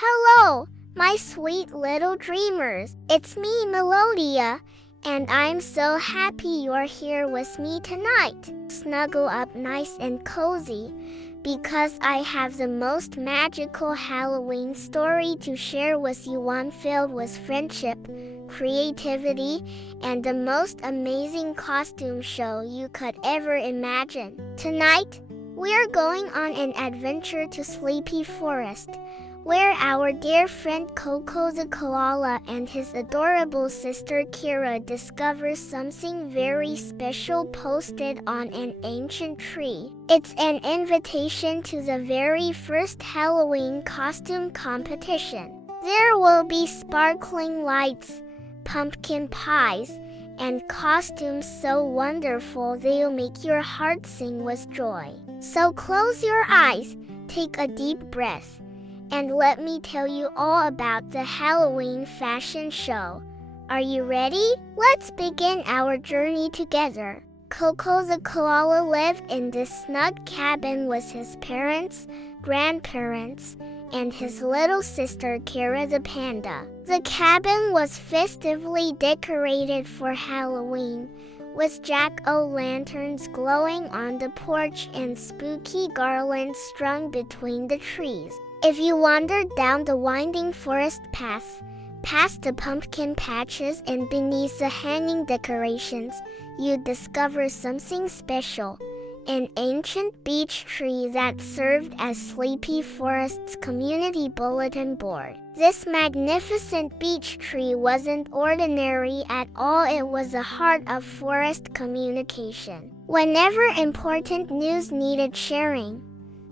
Hello, my sweet little dreamers. It's me, Melodia, and I'm so happy you're here with me tonight. Snuggle up nice and cozy, because I have the most magical Halloween story to share with you, one filled with friendship, creativity, and the most amazing costume show you could ever imagine. Tonight, we're going on an adventure to Sleepy Forest, where our dear friend Coco the koala and his adorable sister Kira discover something very special posted on an ancient tree. It's an invitation to the very first Halloween costume competition. There will be sparkling lights, pumpkin pies, and costumes so wonderful they'll make your heart sing with joy. So close your eyes, take a deep breath, and let me tell you all about the Halloween fashion show. Are you ready? Let's begin our journey together. Coco the koala lived in this snug cabin with his parents, grandparents, and his little sister Kira the panda. The cabin was festively decorated for Halloween, with jack-o'-lanterns glowing on the porch and spooky garlands strung between the trees. If you wandered down the winding forest path, past the pumpkin patches and beneath the hanging decorations, you'd discover something special, an ancient beech tree that served as Sleepy Forest's community bulletin board. This magnificent beech tree wasn't ordinary at all. It was the heart of forest communication. Whenever important news needed sharing,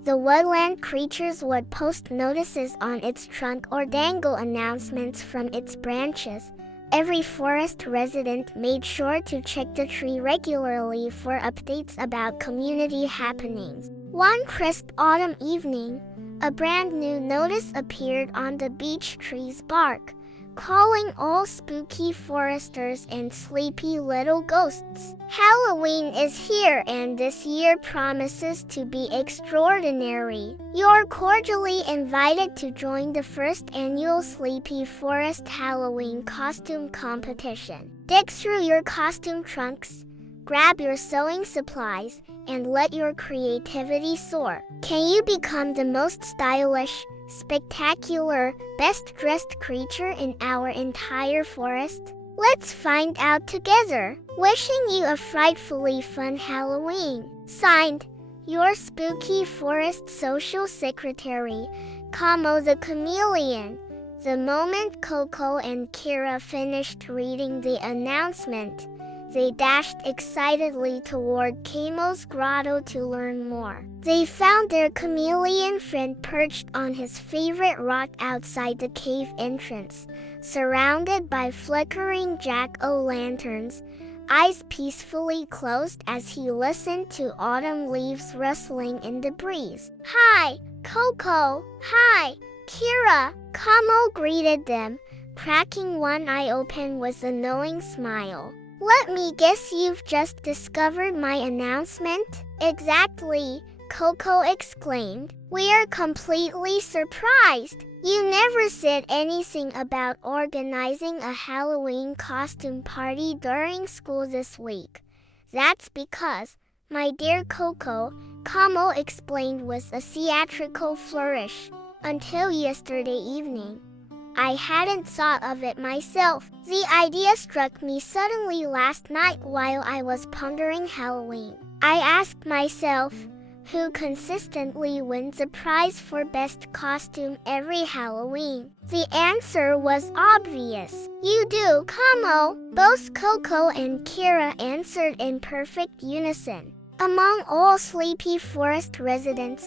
the woodland creatures would post notices on its trunk or dangle announcements from its branches. Every forest resident made sure to check the tree regularly for updates about community happenings. One crisp autumn evening, a brand new notice appeared on the beech tree's bark, calling all spooky foresters and sleepy little ghosts. Halloween is here, and this year promises to be extraordinary. You're cordially invited to join the first annual Sleepy Forest Halloween costume competition. Dig through your costume trunks, grab your sewing supplies, and let your creativity soar. Can you become the most stylish, spectacular, best-dressed creature in our entire forest? Let's find out together. Wishing you a frightfully fun Halloween. Signed, your spooky forest social secretary, Como the Chameleon. The moment Coco and Kira finished reading the announcement, they dashed excitedly toward Camo's grotto to learn more. They found their chameleon friend perched on his favorite rock outside the cave entrance, surrounded by flickering jack-o'-lanterns, eyes peacefully closed as he listened to autumn leaves rustling in the breeze. "Hi, Coco! Hi, Kira!" Camo greeted them, cracking one eye open with a knowing smile. "Let me guess, you've just discovered my announcement?" "Exactly," Coco exclaimed. "We're completely surprised. You never said anything about organizing a Halloween costume party during school this week." "That's because, my dear Coco," Como explained with a theatrical flourish, "until yesterday evening, I hadn't thought of it myself. The idea struck me suddenly last night while I was pondering Halloween. I asked myself, who consistently wins a prize for best costume every Halloween? The answer was obvious. You do, Como." Both Coco and Kira answered in perfect unison. Among all Sleepy Forest residents,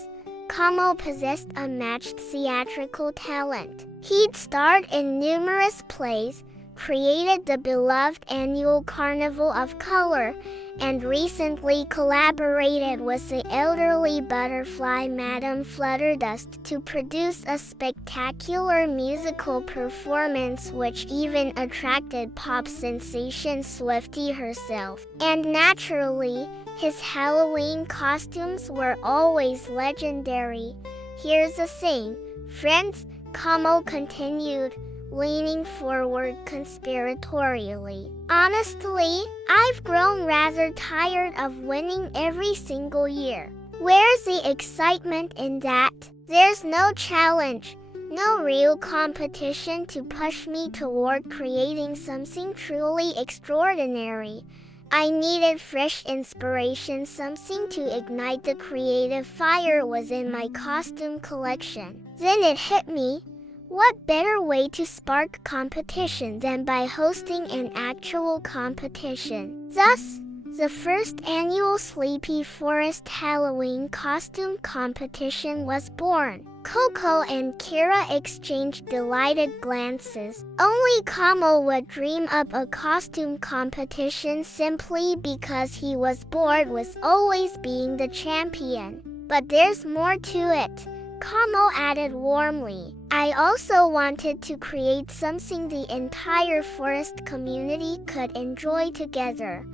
Como possessed unmatched theatrical talent. He'd starred in numerous plays, created the beloved annual Carnival of Color, and recently collaborated with the elderly butterfly Madame Flutterdust to produce a spectacular musical performance which even attracted pop sensation Swiftie herself. And naturally, his Halloween costumes were always legendary. Here's the thing, friends, Como continued, leaning forward conspiratorially. Honestly, I've grown rather tired of winning every single year. Where's the excitement in that? There's no challenge, no real competition to push me toward creating something truly extraordinary. I needed fresh inspiration, something to ignite the creative fire within my costume collection. Then it hit me. What better way to spark competition than by hosting an actual competition? Thus, the first annual Sleepy Forest Halloween costume competition was born. Coco and Kira exchanged delighted glances. Only Como would dream up a costume competition simply because he was bored with always being the champion. But there's more to it, Como added warmly. I also wanted to create something the entire forest community could enjoy together.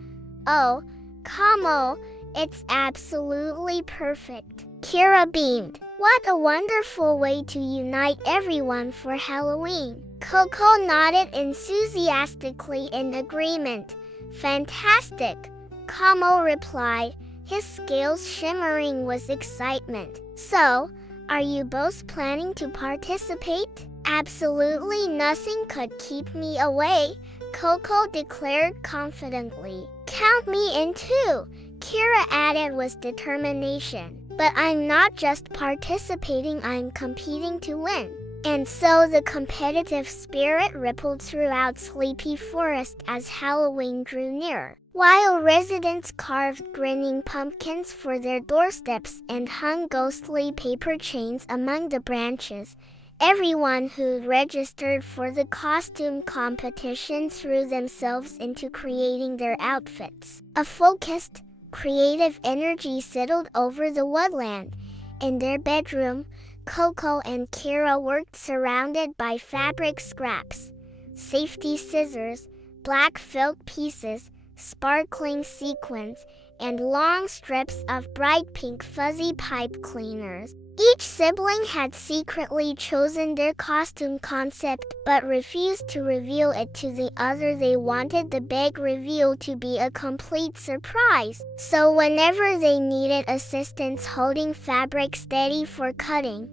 Oh, Como, it's absolutely perfect. Kira beamed. What a wonderful way to unite everyone for Halloween. Coco nodded enthusiastically in agreement. Fantastic, Como replied, his scales shimmering with excitement. So, are you both planning to participate? Absolutely nothing could keep me away, Coco declared confidently. Count me in too, Kira added with determination. But I'm not just participating, I'm competing to win. And so the competitive spirit rippled throughout Sleepy Forest as Halloween drew nearer. While residents carved grinning pumpkins for their doorsteps and hung ghostly paper chains among the branches, everyone who registered for the costume competition threw themselves into creating their outfits. A focused, creative energy settled over the woodland. In their bedroom, Coco and Kira worked surrounded by fabric scraps, safety scissors, black felt pieces, sparkling sequins, and long strips of bright pink fuzzy pipe cleaners. Each sibling had secretly chosen their costume concept but refused to reveal it to the other. They wanted the big reveal to be a complete surprise. So whenever they needed assistance holding fabric steady for cutting,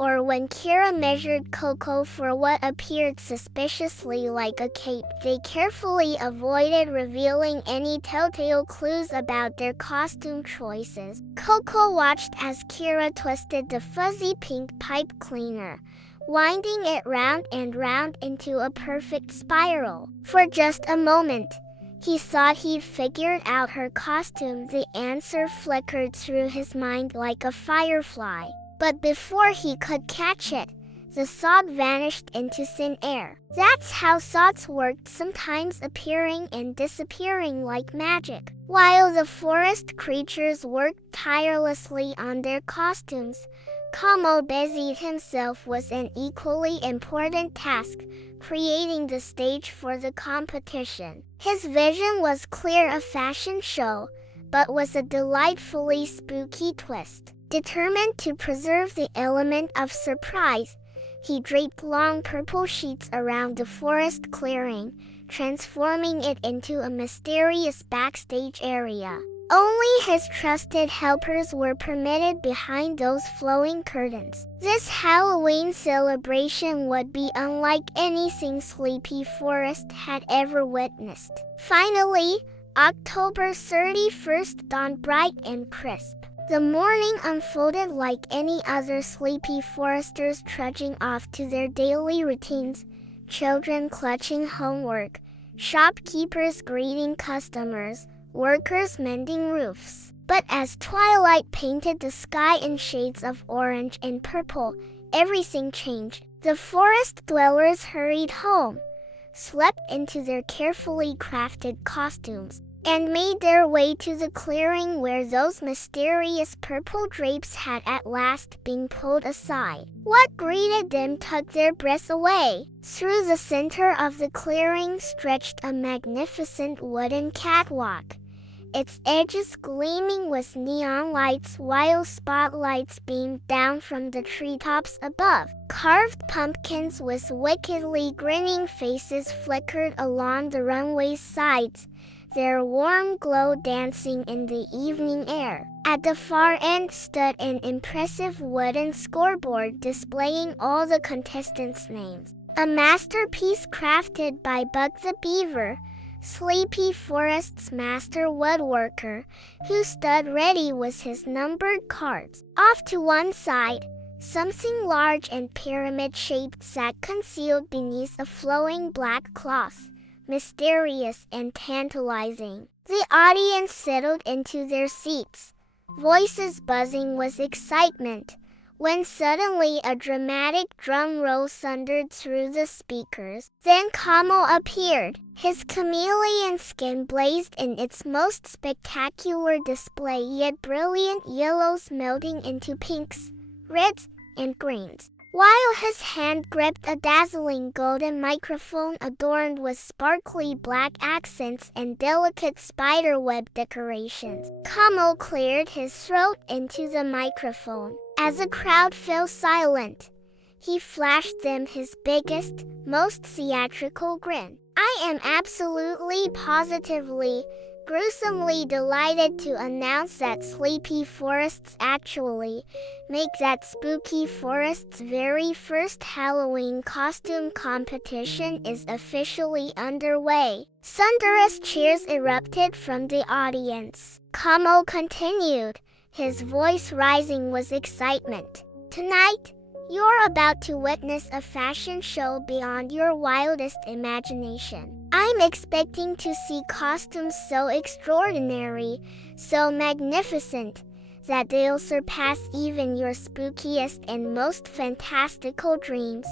or when Kira measured Coco for what appeared suspiciously like a cape, they carefully avoided revealing any telltale clues about their costume choices. Coco watched as Kira twisted the fuzzy pink pipe cleaner, winding it round and round into a perfect spiral. For just a moment, he thought he'd figured out her costume. The answer flickered through his mind like a firefly. But before he could catch it, the thought vanished into thin air. That's how thoughts worked, sometimes appearing and disappearing like magic. While the forest creatures worked tirelessly on their costumes, Como busied himself with an equally important task, creating the stage for the competition. His vision was clear, a fashion show, but with a delightfully spooky twist. Determined to preserve the element of surprise, he draped long purple sheets around the forest clearing, transforming it into a mysterious backstage area. Only his trusted helpers were permitted behind those flowing curtains. This Halloween celebration would be unlike anything Sleepy Forest had ever witnessed. Finally, October 31st dawned bright and crisp. The morning unfolded like any other Sleepy Foresters trudging off to their daily routines, children clutching homework, shopkeepers greeting customers, workers mending roofs. But as twilight painted the sky in shades of orange and purple, everything changed. The forest dwellers hurried home, slept into their carefully crafted costumes, and made their way to the clearing where those mysterious purple drapes had at last been pulled aside. What greeted them took their breath away. Through the center of the clearing stretched a magnificent wooden catwalk, its edges gleaming with neon lights while spotlights beamed down from the treetops above. Carved pumpkins with wickedly grinning faces flickered along the runway's sides, their warm glow dancing in the evening air. At the far end stood an impressive wooden scoreboard displaying all the contestants' names. A masterpiece crafted by Bug the Beaver, Sleepy Forest's master woodworker, who stood ready with his numbered cards. Off to one side, something large and pyramid-shaped sat concealed beneath a flowing black cloth, mysterious and tantalizing. The audience settled into their seats, voices buzzing with excitement, when suddenly a dramatic drum roll thundered through the speakers. Then Como appeared, his chameleon skin blazed in its most spectacular display, yet brilliant yellows melting into pinks, reds, and greens, while his hand gripped a dazzling golden microphone adorned with sparkly black accents and delicate spiderweb decorations. Como cleared his throat into the microphone. As the crowd fell silent, he flashed them his biggest, most theatrical grin. I am absolutely, positively, gruesomely delighted to announce that Sleepy Forest's actually make that Spooky Forest's very first Halloween costume competition is officially underway. Thunderous cheers erupted from the audience. Como continued, his voice rising with excitement. Tonight, you're about to witness a fashion show beyond your wildest imagination. I'm expecting to see costumes so extraordinary, so magnificent, that they'll surpass even your spookiest and most fantastical dreams.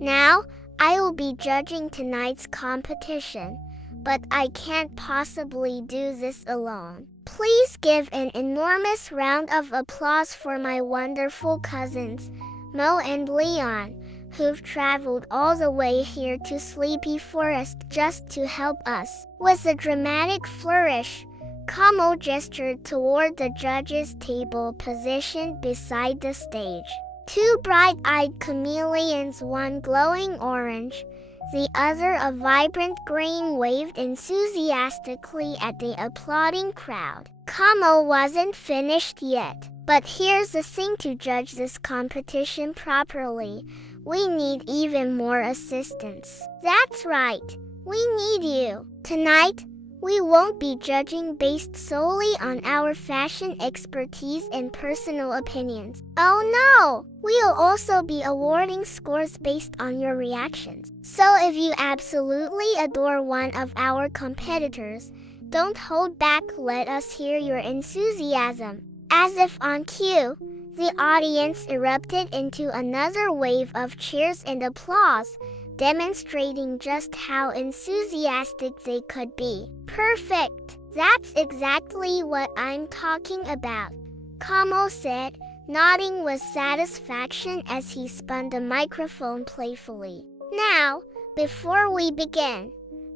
Now, I'll be judging tonight's competition, but I can't possibly do this alone. Please give an enormous round of applause for my wonderful cousins, Mo and Leon, who've traveled all the way here to Sleepy Forest just to help us. With a dramatic flourish, Como gestured toward the judges' table positioned beside the stage. Two bright-eyed chameleons, one glowing orange, the other a vibrant green, waved enthusiastically at the applauding crowd. Como wasn't finished yet, but here's the thing: to judge this competition properly, we need even more assistance. That's right, we need you. Tonight, we won't be judging based solely on our fashion expertise and personal opinions. Oh no! We'll also be awarding scores based on your reactions. So if you absolutely adore one of our competitors, don't hold back, let us hear your enthusiasm. As if on cue, the audience erupted into another wave of cheers and applause, demonstrating just how enthusiastic they could be. Perfect! That's exactly what I'm talking about, Como said, nodding with satisfaction as he spun the microphone playfully. Now, before we begin,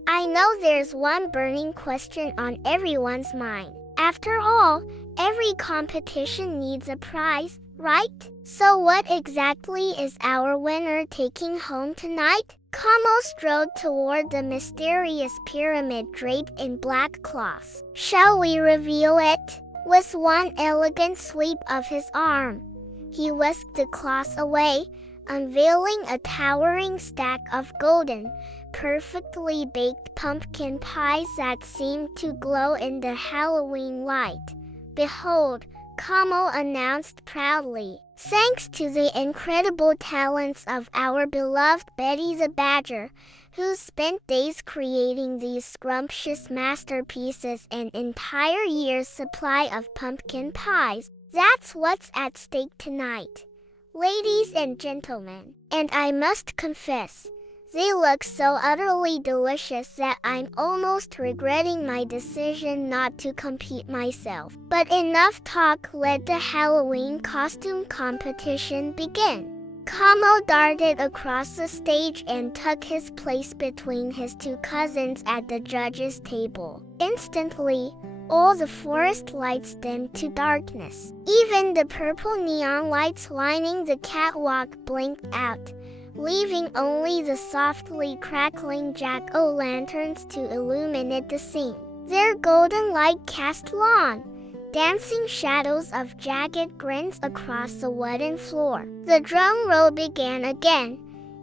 I know there's one burning question on everyone's mind. After all, every competition needs a prize, right? So what exactly is our winner taking home tonight? Como strode toward the mysterious pyramid draped in black cloth. Shall we reveal it? With one elegant sweep of his arm, he whisked the cloth away, unveiling a towering stack of golden, perfectly baked pumpkin pies that seemed to glow in the Halloween light. Behold, Como announced proudly, thanks to the incredible talents of our beloved Betty the Badger, who spent days creating these scrumptious masterpieces, an entire year's supply of pumpkin pies. That's what's at stake tonight, ladies and gentlemen. And I must confess, they look so utterly delicious that I'm almost regretting my decision not to compete myself. But enough talk, let the Halloween costume competition begin. Como darted across the stage and took his place between his two cousins at the judges' table. Instantly, all the forest lights dimmed to darkness. Even the purple neon lights lining the catwalk blinked out, leaving only the softly crackling jack-o'-lanterns to illuminate the scene. Their golden light cast long, dancing shadows of jagged grins across the wooden floor. The drum roll began again.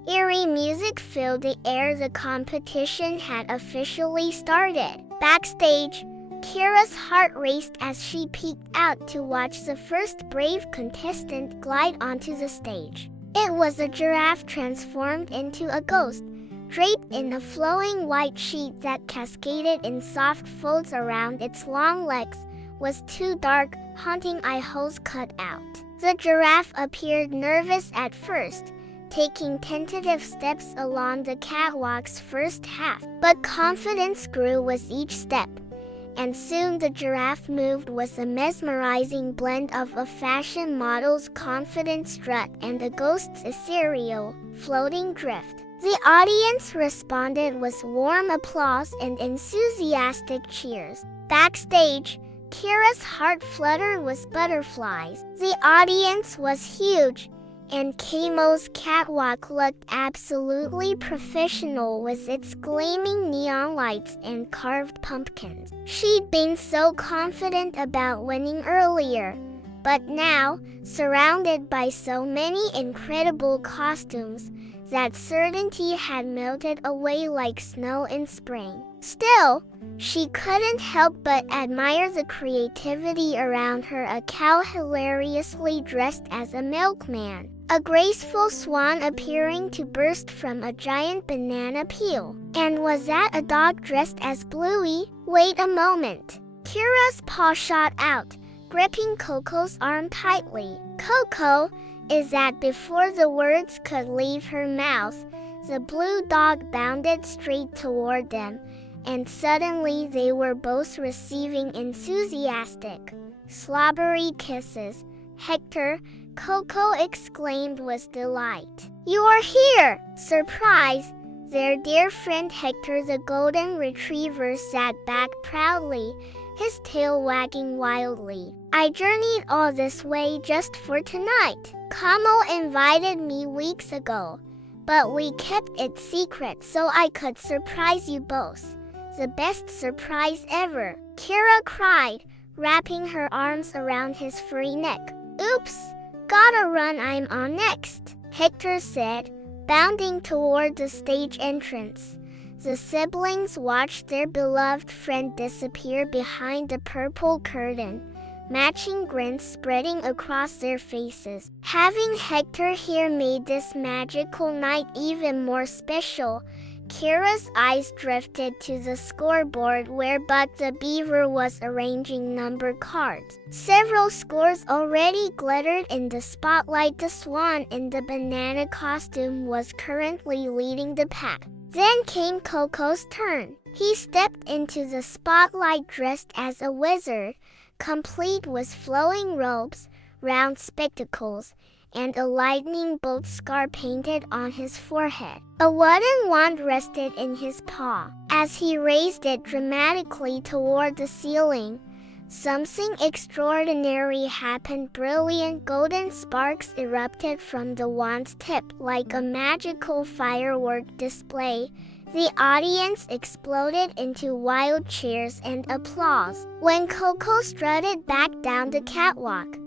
Eerie music filled the air. The competition had officially started. Backstage, Kira's heart raced as she peeked out to watch the first brave contestant glide onto the stage. It was a giraffe transformed into a ghost, draped in a flowing white sheet that cascaded in soft folds around its long legs. Was too dark, haunting eye holes cut out. The giraffe appeared nervous at first, taking tentative steps along the catwalk's first half. But confidence grew with each step, and soon the giraffe moved with a mesmerizing blend of a fashion model's confident strut and a ghost's ethereal, floating drift. The audience responded with warm applause and enthusiastic cheers. Backstage, Kira's heart fluttered with butterflies. The audience was huge, and Kamo's catwalk looked absolutely professional with its gleaming neon lights and carved pumpkins. She'd been so confident about winning earlier, but now, surrounded by so many incredible costumes, that certainty had melted away like snow in spring. Still, she couldn't help but admire the creativity around her. A cow hilariously dressed as a milkman, a graceful swan appearing to burst from a giant banana peel. And was that a dog dressed as Bluey? Wait a moment. Kira's paw shot out, gripping Coco's arm tightly. Coco, is that before the words could leave her mouth, the blue dog bounded straight toward them, and suddenly they were both receiving enthusiastic, slobbery kisses. Hector, Coco exclaimed with delight. "You are here!" Surprise! Their dear friend Hector the golden retriever sat back proudly, his tail wagging wildly. "I journeyed all this way just for tonight. Kamo invited me weeks ago, but we kept it secret so I could surprise you both. The best surprise ever," Kira cried, wrapping her arms around his furry neck. "Oops, gotta run, I'm on next," Hector said, bounding toward the stage entrance. The siblings watched their beloved friend disappear behind the purple curtain, matching grins spreading across their faces. Having Hector here made this magical night even more special. Kira's eyes drifted to the scoreboard where Buck the Beaver was arranging number cards. Several scores already glittered in the spotlight. The swan in the banana costume was currently leading the pack. Then came Coco's turn. He stepped into the spotlight dressed as a wizard, complete with flowing robes, round spectacles, and a lightning bolt scar painted on his forehead. A wooden wand rested in his paw. As he raised it dramatically toward the ceiling, something extraordinary happened. Brilliant golden sparks erupted from the wand's tip like a magical firework display. The audience exploded into wild cheers and applause. When Coco strutted back down the catwalk,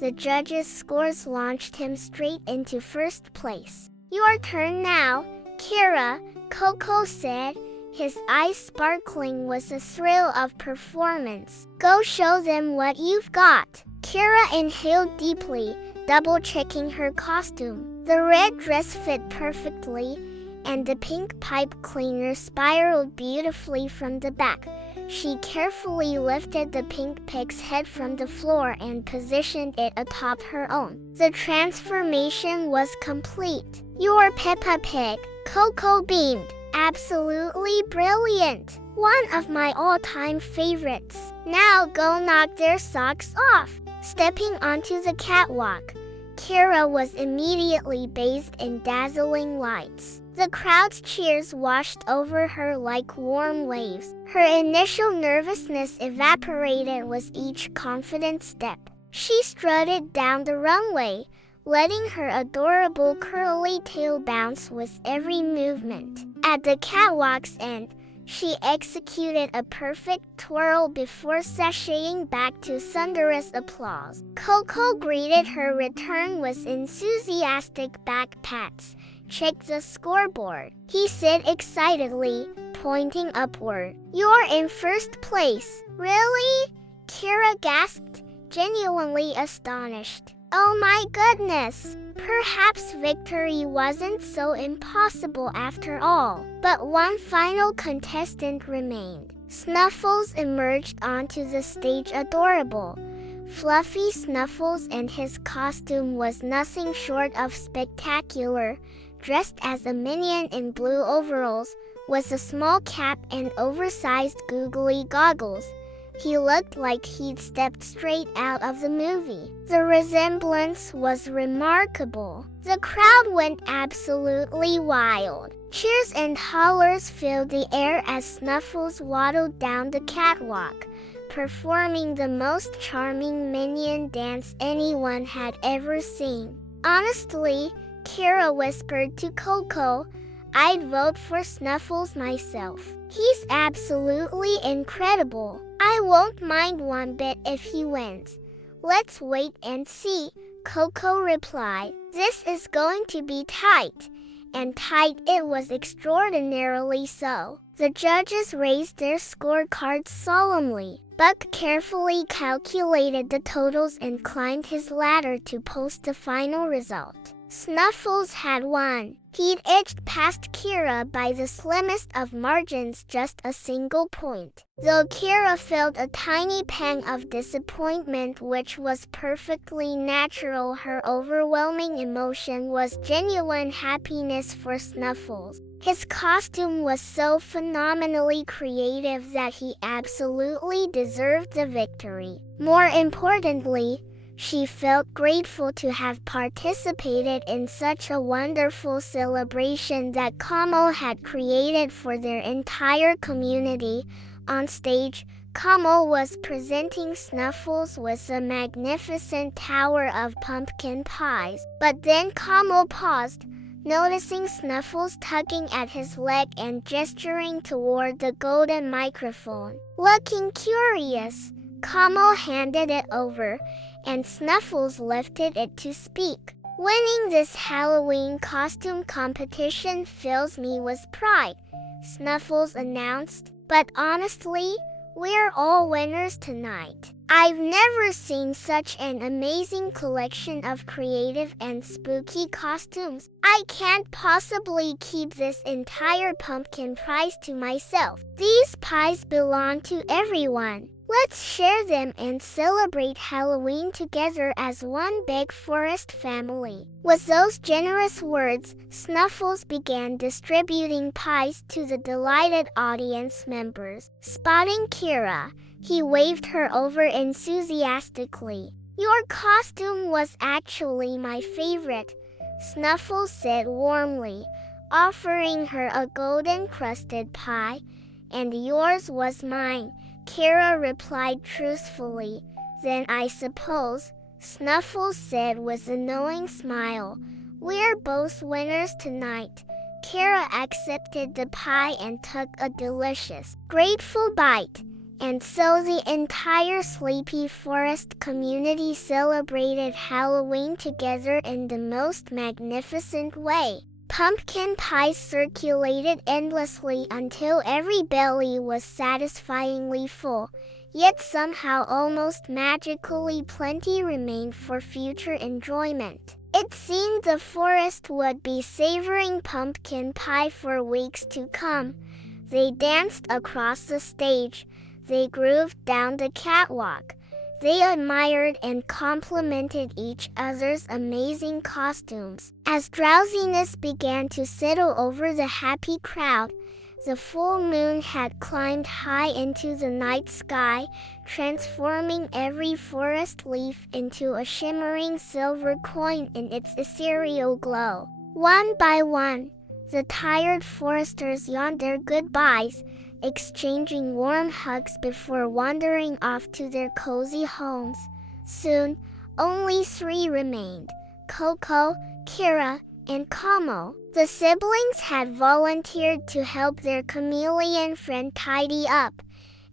the judges' scores launched him straight into first place. "Your turn now, Kira," Coco said, his eyes sparkling with the thrill of performance. "Go show them what you've got." Kira inhaled deeply, double-checking her costume. The red dress fit perfectly, and the pink pipe cleaner spiraled beautifully from the back. She carefully lifted the pink pig's head from the floor and positioned it atop her own. The transformation was complete. "You're Peppa Pig," Coco beamed. "Absolutely brilliant. One of my all-time favorites. Now go knock their socks off." Stepping onto the catwalk, Kira was immediately bathed in dazzling lights. The crowd's cheers washed over her like warm waves. Her initial nervousness evaporated with each confident step. She strutted down the runway, letting her adorable curly tail bounce with every movement. At the catwalk's end, she executed a perfect twirl before sashaying back to thunderous applause. Coco greeted her return with enthusiastic back pats. "Check the scoreboard," he said excitedly, pointing upward. "You're in first place." "Really?" Kira gasped, genuinely astonished. "Oh my goodness! Perhaps victory wasn't so impossible after all." But one final contestant remained. Snuffles emerged onto the stage, adorable. Fluffy Snuffles, and his costume was nothing short of spectacular. Dressed as a minion in blue overalls, with a small cap and oversized googly goggles, he looked like he'd stepped straight out of the movie. The resemblance was remarkable. The crowd went absolutely wild. Cheers and hollers filled the air as Snuffles waddled down the catwalk, performing the most charming minion dance anyone had ever seen. "Honestly," Kira whispered to Coco, "I'd vote for Snuffles myself. He's absolutely incredible. I won't mind one bit if he wins." "Let's wait and see," Coco replied. "This is going to be tight." And tight it was, extraordinarily so. The judges raised their scorecards solemnly. Buck carefully calculated the totals and climbed his ladder to post the final result. Snuffles had won. He'd edged past Kira by the slimmest of margins, just a single point. Though Kira felt a tiny pang of disappointment, which was perfectly natural, her overwhelming emotion was genuine happiness for Snuffles. His costume was so phenomenally creative that he absolutely deserved the victory. More importantly, she felt grateful to have participated in such a wonderful celebration that Como had created for their entire community. On stage, Como was presenting Snuffles with a magnificent tower of pumpkin pies. But then Como paused, noticing Snuffles tugging at his leg and gesturing toward the golden microphone. Looking curious, Como handed it over, and Snuffles lifted it to speak. "Winning this Halloween costume competition fills me with pride," Snuffles announced. "But honestly, we're all winners tonight. I've never seen such an amazing collection of creative and spooky costumes. I can't possibly keep this entire pumpkin prize to myself. These pies belong to everyone. Let's share them and celebrate Halloween together as one big forest family." With those generous words, Snuffles began distributing pies to the delighted audience members. Spotting Kira, he waved her over enthusiastically. "Your costume was actually my favorite," Snuffles said warmly, offering her a golden-crusted pie. "And yours was mine," Kira replied truthfully. "Then I suppose," Snuffles said with a knowing smile, "we're both winners tonight." Kira accepted the pie and took a delicious, grateful bite. And so the entire Sleepy Forest community celebrated Halloween together in the most magnificent way. Pumpkin pies circulated endlessly until every belly was satisfyingly full, yet somehow almost magically plenty remained for future enjoyment. It seemed the forest would be savoring pumpkin pie for weeks to come. They danced across the stage. They grooved down the catwalk. They admired and complimented each other's amazing costumes. As drowsiness began to settle over the happy crowd, the full moon had climbed high into the night sky, transforming every forest leaf into a shimmering silver coin in its ethereal glow. One by one, the tired foresters yawned their goodbyes, exchanging warm hugs before wandering off to their cozy homes. Soon, only 3 remained: Coco, Kira, and Como. The siblings had volunteered to help their chameleon friend tidy up,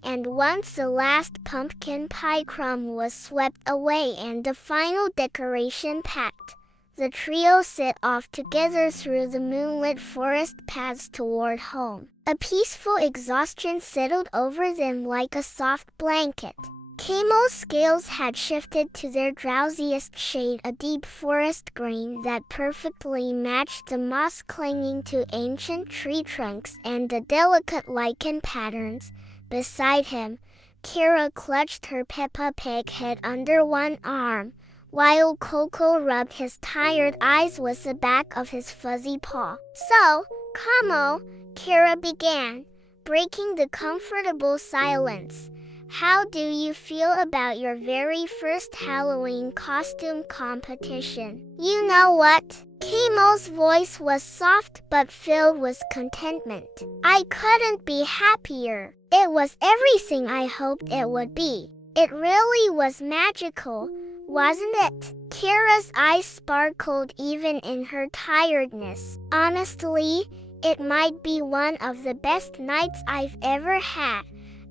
and once the last pumpkin pie crumb was swept away and the final decoration packed, the trio set off together through the moonlit forest paths toward home. A peaceful exhaustion settled over them like a soft blanket. Camo's scales had shifted to their drowsiest shade, a deep forest green that perfectly matched the moss clinging to ancient tree trunks and the delicate lichen patterns. Beside him, Kira clutched her Peppa Pig head under one arm, while Coco rubbed his tired eyes with the back of his fuzzy paw. "So, Como," Kira began, breaking the comfortable silence, "how do you feel about your very first Halloween costume competition?" "You know what?" Camo's voice was soft but filled with contentment. "I couldn't be happier. It was everything I hoped it would be. It really was magical, wasn't it?" Kira's eyes sparkled even in her tiredness. "Honestly, it might be one of the best nights I've ever had."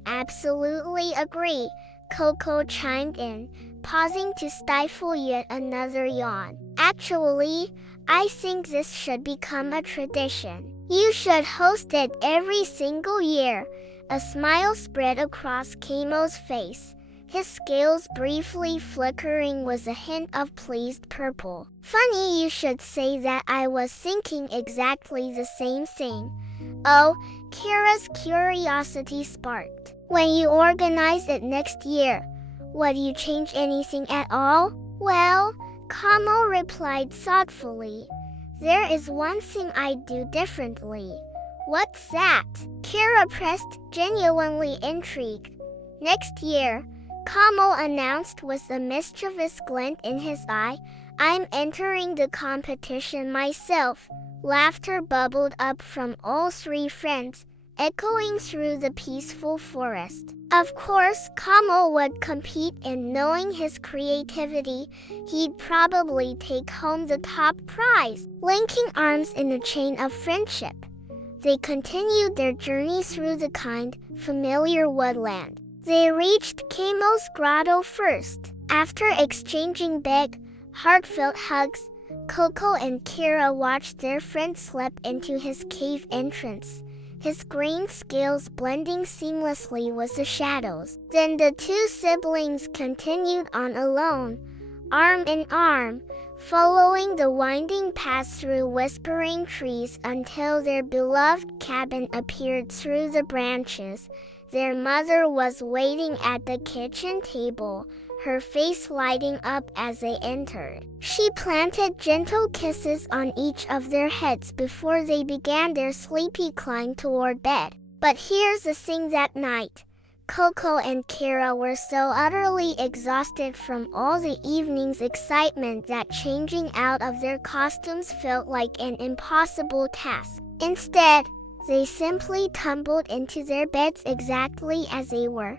"Absolutely agree," Coco chimed in, pausing to stifle yet another yawn. "Actually, I think this should become a tradition. You should host it every single year." A smile spread across Camo's face, his scales briefly flickering with a hint of pleased purple. "Funny you should say that. I was thinking exactly the same thing." "Oh," Kira's curiosity sparked. "When you organize it next year, would you change anything at all?" "Well," Como replied thoughtfully, "there is one thing I'd do differently." "What's that?" Kira pressed, genuinely intrigued. "Next year," Como announced with a mischievous glint in his eye, "I'm entering the competition myself." Laughter bubbled up from all 3 friends, echoing through the peaceful forest. Of course, Como would compete, and knowing his creativity, he'd probably take home the top prize. Linking arms in a chain of friendship, they continued their journey through the kind, familiar woodland. They reached Camo's grotto first. After exchanging big, heartfelt hugs, Coco and Kira watched their friend slip into his cave entrance, his green scales blending seamlessly with the shadows. Then the 2 siblings continued on alone, arm in arm, following the winding paths through whispering trees until their beloved cabin appeared through the branches. Their mother was waiting at the kitchen table, her face lighting up as they entered. She planted gentle kisses on each of their heads before they began their sleepy climb toward bed. But here's the thing: that night, Coco and Kira were so utterly exhausted from all the evening's excitement that changing out of their costumes felt like an impossible task. Instead, they simply tumbled into their beds exactly as they were,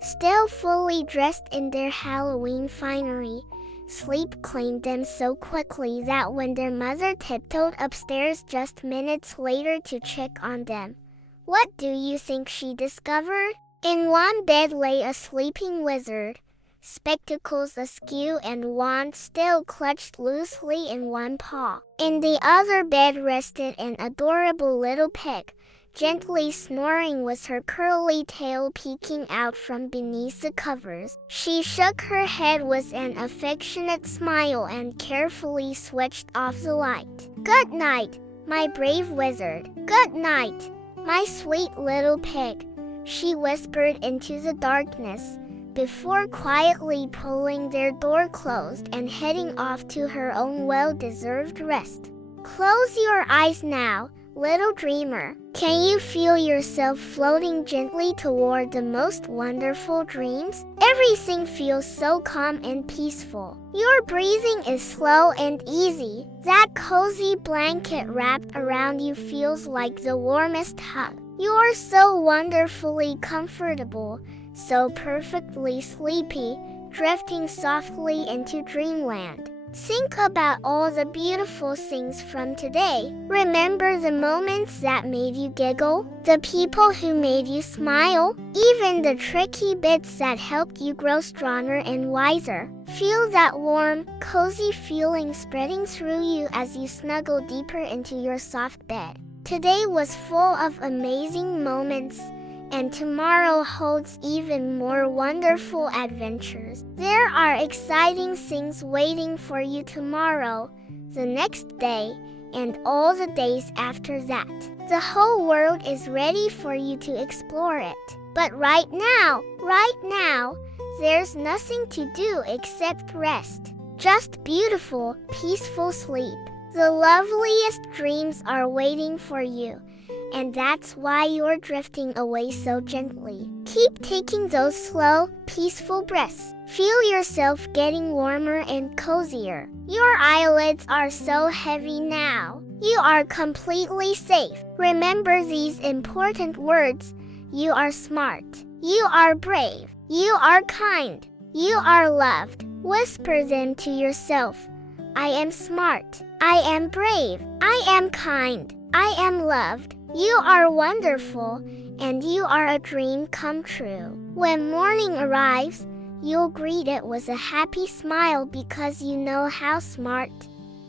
still fully dressed in their Halloween finery. Sleep claimed them so quickly that when their mother tiptoed upstairs just minutes later to check on them, what do you think she discovered? In one bed lay a sleeping wizard, spectacles askew and wand still clutched loosely in one paw. In the other bed rested an adorable little pig, gently snoring with her curly tail peeking out from beneath the covers. She shook her head with an affectionate smile and carefully switched off the light. "Good night, my brave wizard. Good night, my sweet little pig," she whispered into the darkness, before quietly pulling their door closed and heading off to her own well-deserved rest. Close your eyes now, little dreamer. Can you feel yourself floating gently toward the most wonderful dreams? Everything feels so calm and peaceful. Your breathing is slow and easy. That cozy blanket wrapped around you feels like the warmest hug. You are so wonderfully comfortable, so perfectly sleepy, drifting softly into dreamland. Think about all the beautiful things from today. Remember the moments that made you giggle, the people who made you smile, even the tricky bits that helped you grow stronger and wiser. Feel that warm, cozy feeling spreading through you as you snuggle deeper into your soft bed. Today was full of amazing moments, and tomorrow holds even more wonderful adventures. There are exciting things waiting for you tomorrow, the next day, and all the days after that. The whole world is ready for you to explore it. But right now, there's nothing to do except rest. Just beautiful, peaceful sleep. The loveliest dreams are waiting for you. And that's why you're drifting away so gently. Keep taking those slow, peaceful breaths. Feel yourself getting warmer and cozier. Your eyelids are so heavy now. You are completely safe. Remember these important words. You are smart. You are brave. You are kind. You are loved. Whisper them to yourself. I am smart. I am brave. I am kind. I am loved. You are wonderful, and you are a dream come true. When morning arrives, you'll greet it with a happy smile because you know how smart,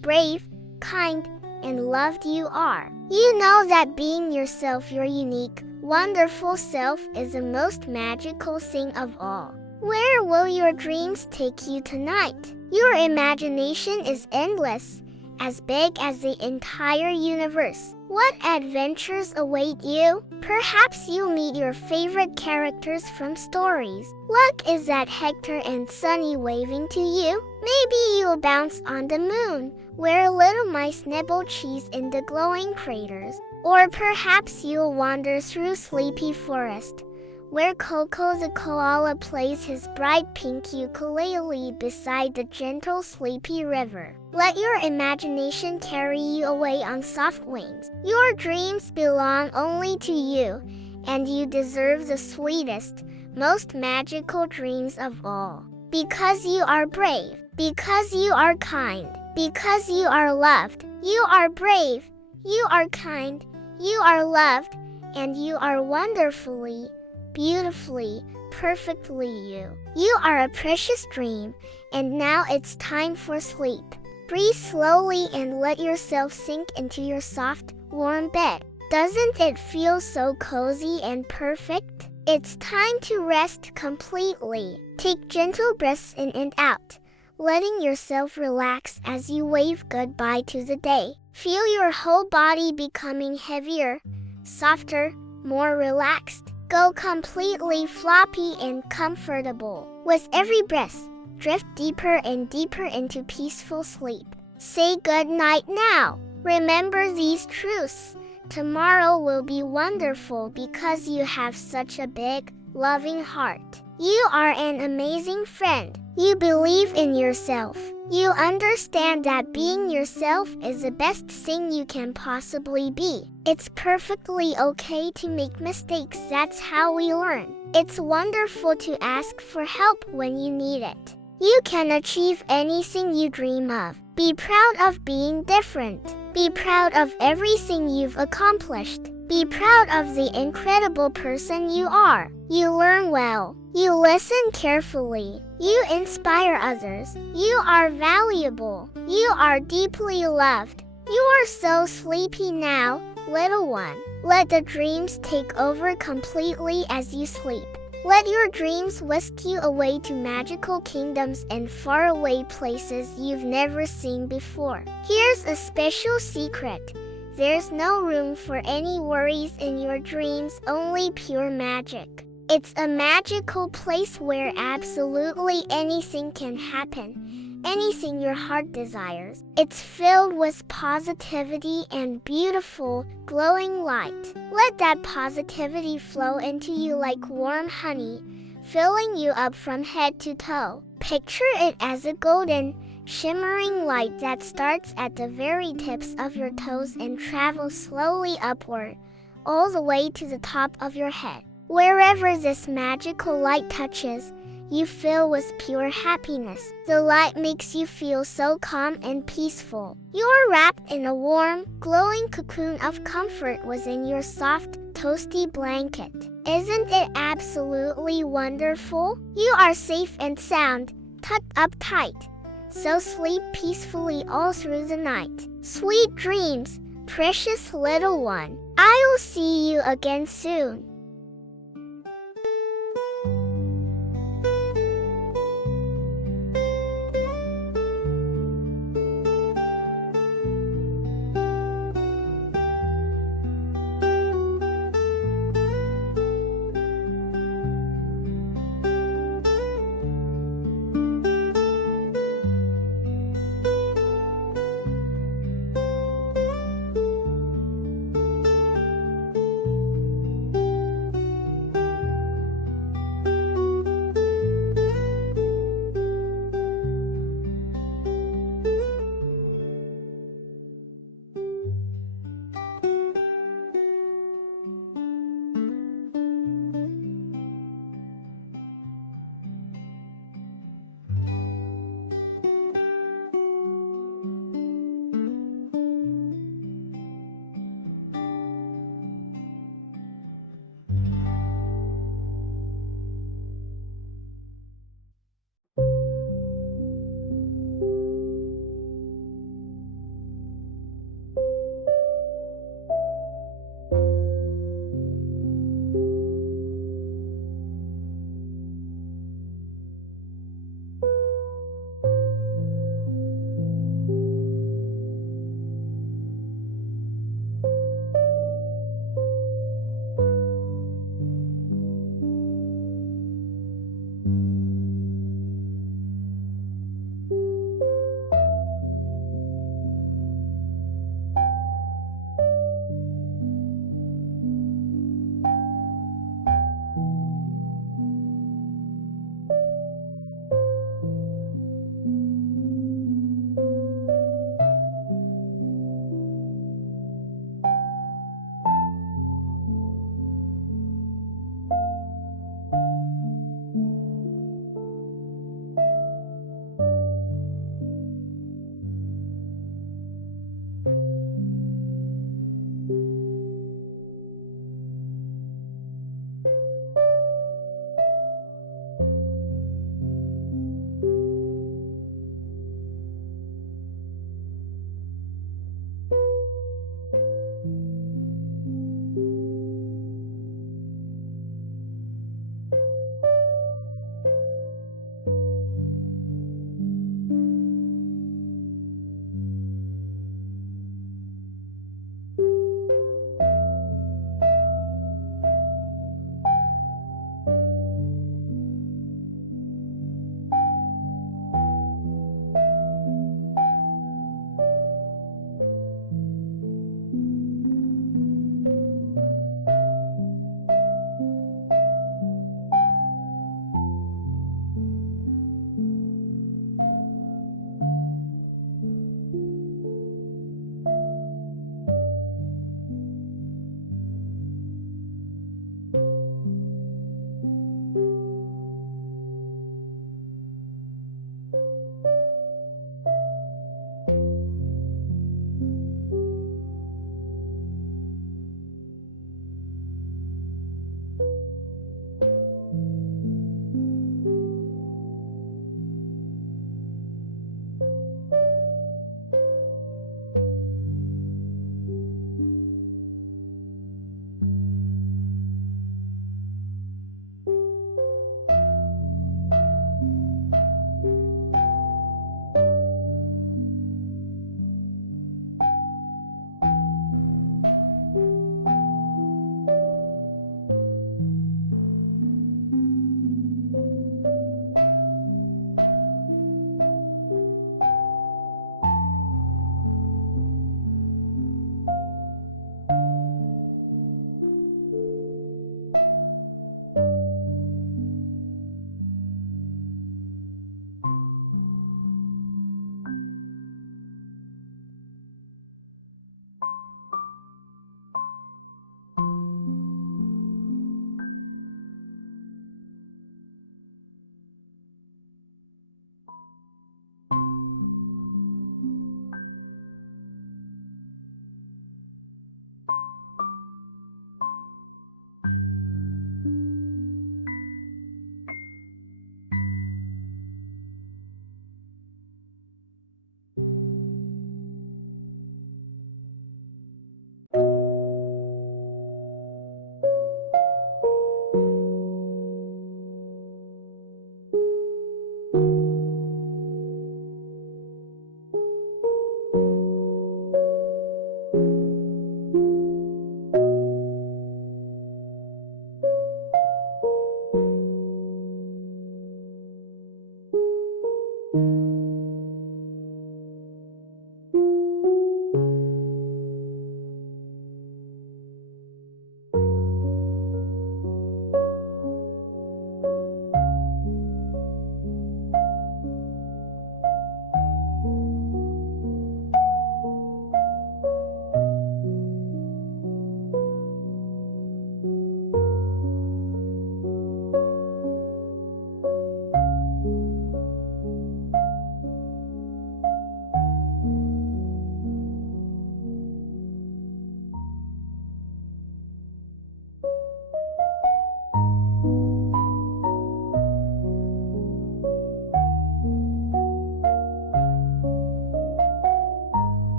brave, kind, and loved you are. You know that being yourself, your unique, wonderful self, is the most magical thing of all. Where will your dreams take you tonight? Your imagination is endless, as big as the entire universe. What adventures await you? Perhaps you'll meet your favorite characters from stories. Look, is that Hector and Sunny waving to you? Maybe you'll bounce on the moon, where little mice nibble cheese in the glowing craters. Or perhaps you'll wander through Sleepy Forest, where Coco the koala plays his bright pink ukulele beside the gentle sleepy river. Let your imagination carry you away on soft wings. Your dreams belong only to you, and you deserve the sweetest, most magical dreams of all. Because you are brave, because you are kind, because you are loved. You are brave, you are kind, you are loved, and you are wonderfully, beautifully, perfectly you. You are a precious dream, and now it's time for sleep. Breathe slowly and let yourself sink into your soft, warm bed. Doesn't it feel so cozy and perfect? It's time to rest completely. Take gentle breaths in and out, letting yourself relax as you wave goodbye to the day. Feel your whole body becoming heavier, softer, more relaxed. Go completely floppy and comfortable. With every breath, drift deeper and deeper into peaceful sleep. Say good night now. Remember these truths. Tomorrow will be wonderful because you have such a big, loving heart. You are an amazing friend. You believe in yourself. You understand that being yourself is the best thing you can possibly be. It's perfectly okay to make mistakes. That's how we learn. It's wonderful to ask for help when you need it. You can achieve anything you dream of. Be proud of being different. Be proud of everything you've accomplished. Be proud of the incredible person you are. You learn well. You listen carefully. You inspire others. You are valuable. You are deeply loved. You are so sleepy now, little one. Let the dreams take over completely as you sleep. Let your dreams whisk you away to magical kingdoms and faraway places you've never seen before. Here's a special secret. There's no room for any worries in your dreams, only pure magic. It's a magical place where absolutely anything can happen, anything your heart desires. It's filled with positivity and beautiful, glowing light. Let that positivity flow into you like warm honey, filling you up from head to toe. Picture it as a golden, shimmering light that starts at the very tips of your toes and travels slowly upward, all the way to the top of your head. Wherever this magical light touches, you fill with pure happiness. The light makes you feel so calm and peaceful. You're wrapped in a warm, glowing cocoon of comfort within your soft, toasty blanket. Isn't it absolutely wonderful? You are safe and sound, tucked up tight. So sleep peacefully all through the night. Sweet dreams, precious little one. I will see you again soon.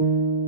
you.